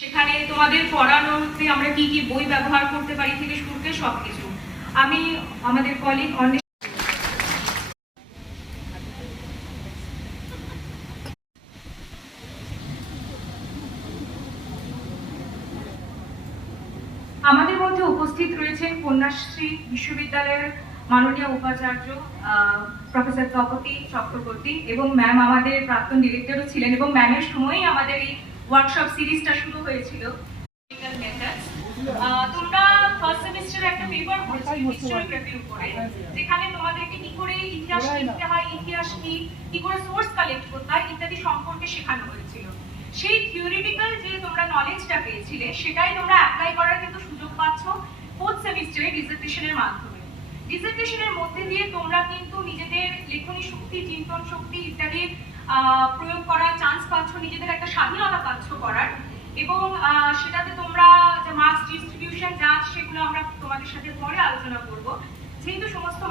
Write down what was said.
সেখানে তোমাদের পড়ানোতে আমরা কি কি বই ব্যবহার করতে পারি থেকে শুরু করে সবকিছু আমি আমাদের কলিগ অনেক আমাদের মধ্যে উপস্থিত রয়েছেন কন্যাশ্রী বিশ্ববিদ্যালয়ের মাননীয় উপাচার্য প্রফেসর তপতী চক্রবর্তী এবং ম্যাম আমাদের প্রাক্তন ডিরেক্টরও ছিলেন এবং ম্যামের সময়ই আমাদের এই ওয়ার্কশপ সিরিজটা শুরু হয়েছিল। তোমরা ফার্স্ট সেমিস্টারে একটা পেপার পড়েছো হিস্টোরিওগ্রাফির উপরে, যেখানে তোমাদেরকে কি করে ইতিহাস লিখতে হয়, ইতিহাস কি করে সোর্স কালেক্ট করতে হয় ইত্যাদি সম্পর্কে শেখানো হয়েছিল। সেই থিওরিটিক্যাল যে তোমরা নলেজটা পেয়েছিলে সেটাই তোমরা অ্যাপ্লাই করার কিন্তু সুযোগ পাচ্ছ ফোর্থ সেমিস্টারে ডিসার্টেশনের মাধ্যমে। ডিসার্টেশনের মধ্যে দিয়ে তোমরা কিন্তু নিজেদের লেখনী শক্তি, চিন্তন শক্তি ইত্যাদি প্রয়োগ করার চান্স পাচ্ছ, নিজেদের একটা স্বাধীনতা পাচ্ছ করার, এবং সেটাতে তোমরা যে মার্কস ডিস্ট্রিবিউশন যা সেগুলো আমরা তোমাদের সাথে পরে আলোচনা করব। যেহেতু সমস্ত